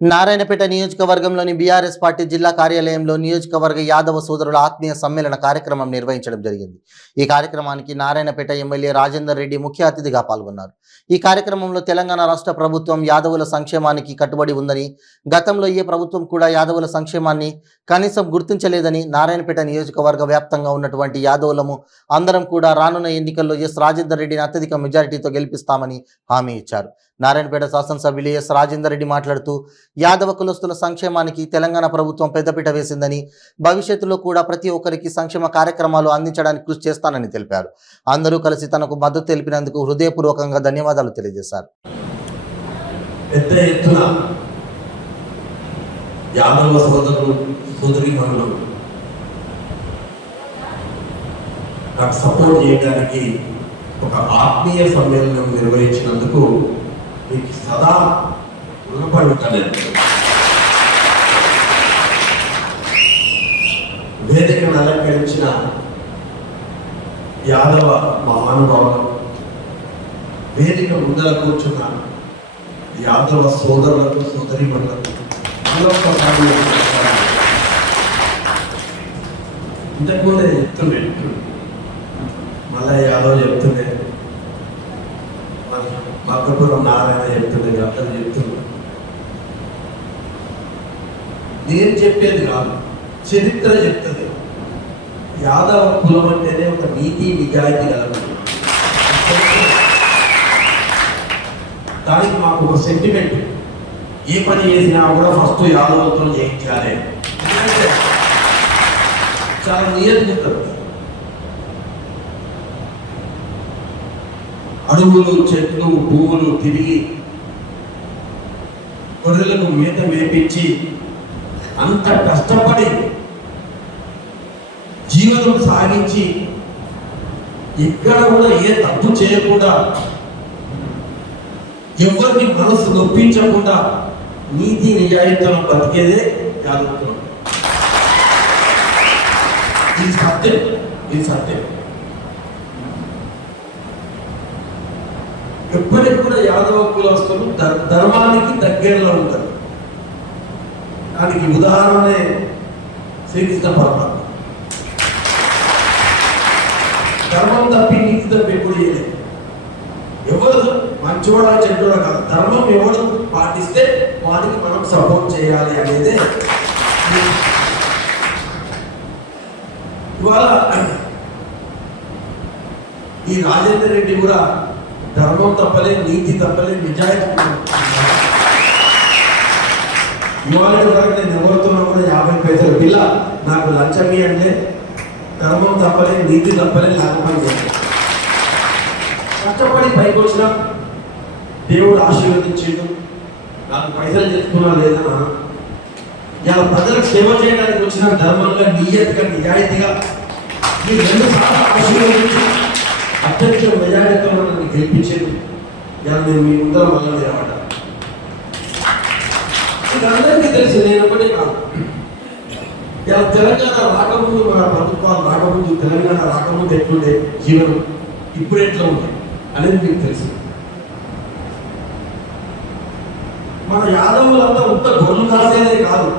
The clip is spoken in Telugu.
నారాయణపేట నియోజకవర్గంలోని బీఆర్ఎస్ పార్టీ జిల్లా కార్యాలయంలో నియోజకవర్గ యాదవ సోదరుల ఆత్మీయ సమ్మేళన కార్యక్రమం నిర్వహించడం జరిగింది. ఈ కార్యక్రమానికి నారాయణపేట ఎమ్మెల్యే రాజేందర్ రెడ్డి ముఖ్య అతిథిగా పాల్గొన్నారు. ఈ కార్యక్రమంలో తెలంగాణ రాష్ట్ర ప్రభుత్వం యాదవుల సంక్షేమానికి కట్టుబడి ఉందని, గతంలో ఏ ప్రభుత్వం కూడా యాదవుల సంక్షేమాన్ని కనీసం గుర్తించలేదని, నారాయణపేట నియోజకవర్గ వ్యాప్తంగా ఉన్నటువంటి యాదవులము అందరం కూడా రానున్న ఎన్నికల్లో రాజేందర్ రెడ్డిని అత్యధిక మెజారిటీతో గెలిపిస్తామని హామీ ఇచ్చారు. నారాయణపేట శాసనసభ్యులు రాజేందర్ రెడ్డి మాట్లాడుతూ, యాదవ కులస్తుల సంక్షేమానికి తెలంగాణ ప్రభుత్వం పెద్దపీట వేసిందని, భవిష్యత్తులో కూడా ప్రతి ఒక్కరికి సంక్షేమ కార్యక్రమాలు అందించడానికి కృషి చేస్తానని తెలిపారు. అందరూ కలిసి తనకు మద్దతు తెలిపినందుకు హృదయపూర్వకంగా ధన్యవాదాలు తెలియజేశారు. పెద్ద ఎత్తున యాదవ సోదరులు సోదరీమణులు నాకు సపోర్ట్ చేయడానికి ఒక ఆత్మీయ సమ్మేళనం నిర్వహించినందుకు మీకు సదా రుణపడి ఉంటాను. వేదికను అలంకరించిన యాదవ మహానుభావులు, వేదిక ముందర కూర్చున్న యాదవ సోదరులకు సోదరీమణులకు ఇంతకుముందే చెప్తుండే, మళ్ళా యాదవ్ చెప్తుండే, మక్కపురం నారాయణ చెప్తుండే, అందరూ చెప్తున్నారు. నేను చెప్పేది కాదు, చరిత్ర చెప్తుంది. యాదవ కులం అంటేనే ఒక నీతి నిజాయితీ కలదు. దానికి మాకు ఒక సెంటిమెంట్, ఏ పని చేసినా కూడా ఫస్ట్ యాదవులతో చేయించాలి, చాలా నియంత్రిస్తారు. అడవులు, చెట్లు, పువ్వులు తిరిగి గొర్రెలకు మేత మేపించి అంత కష్టపడి జీవనం సాగించి ఎక్కడ కూడా ఏ తప్పు చేయకుండా, ఎవరిని మనసు నొప్పించకుండా నీతి నిజాయితీతో బతికేదే యాదవులు. ఇది సత్యం, ఇది సత్యం. ఎప్పటికి కూడా యాదవ కులస్తులు ధర్మానికి దగ్గరలో ఉంటారు. దానికి ఉదాహరణే శ్రీకృష్ణ పరమాత్మ. ధర్మం తప్పి నీతి తప్పి ఎప్పుడు చేయలేదు. ఎవరు మంచివాడా చెడ్డోడా కాదు, ధర్మం ఎవరు పాటిస్తే వాడికి మనం సపోర్ట్ చేయాలి అనేది. ఇవాళ ఈ రాజేందర్ రెడ్డి కూడా ధర్మం తప్పలే, నీతి తప్పలే, నిజాయితీ. ఇవాళ వరకు నేను ఎవరితోనో కూడా 50 పైసలు పిల్ల నాకు లంచమి అంటే ధర్మం తప్పలే, నీతి తప్పలే, లాభం చేయాలి. కష్టపడి పైకి వచ్చిన దేవుడు ఆశీర్వదించిండు. నాకు పైసలు చేసుకున్నా లేదన్నా, ఇలా ప్రజలకు సేవ చేయడానికి వచ్చిన ధర్మంగా, నియతిగా, నిజాయితీగా మీరు 2 సార్లు ఆశీర్వదించి అత్యంత మెజారిటీతో నన్ను గెలిపించేది. ఇలా నేను మీ ముందర వల్ల నిలబడ్డా. ఇది అందరికీ తెలిసి నేను ఒకటే కాదు. ఇలా తెలంగాణ రాకముందు, మన ప్రభుత్వాలు రాకముందు, తెలంగాణ రాకముందు ఎట్లుండే జీవనం, ఇప్పుడు ఎట్లా ఉంది అనేది మీకు తెలుసు. మన యాదవులంతా ఉత్త గొర్రెలు కాసేదే కాదు,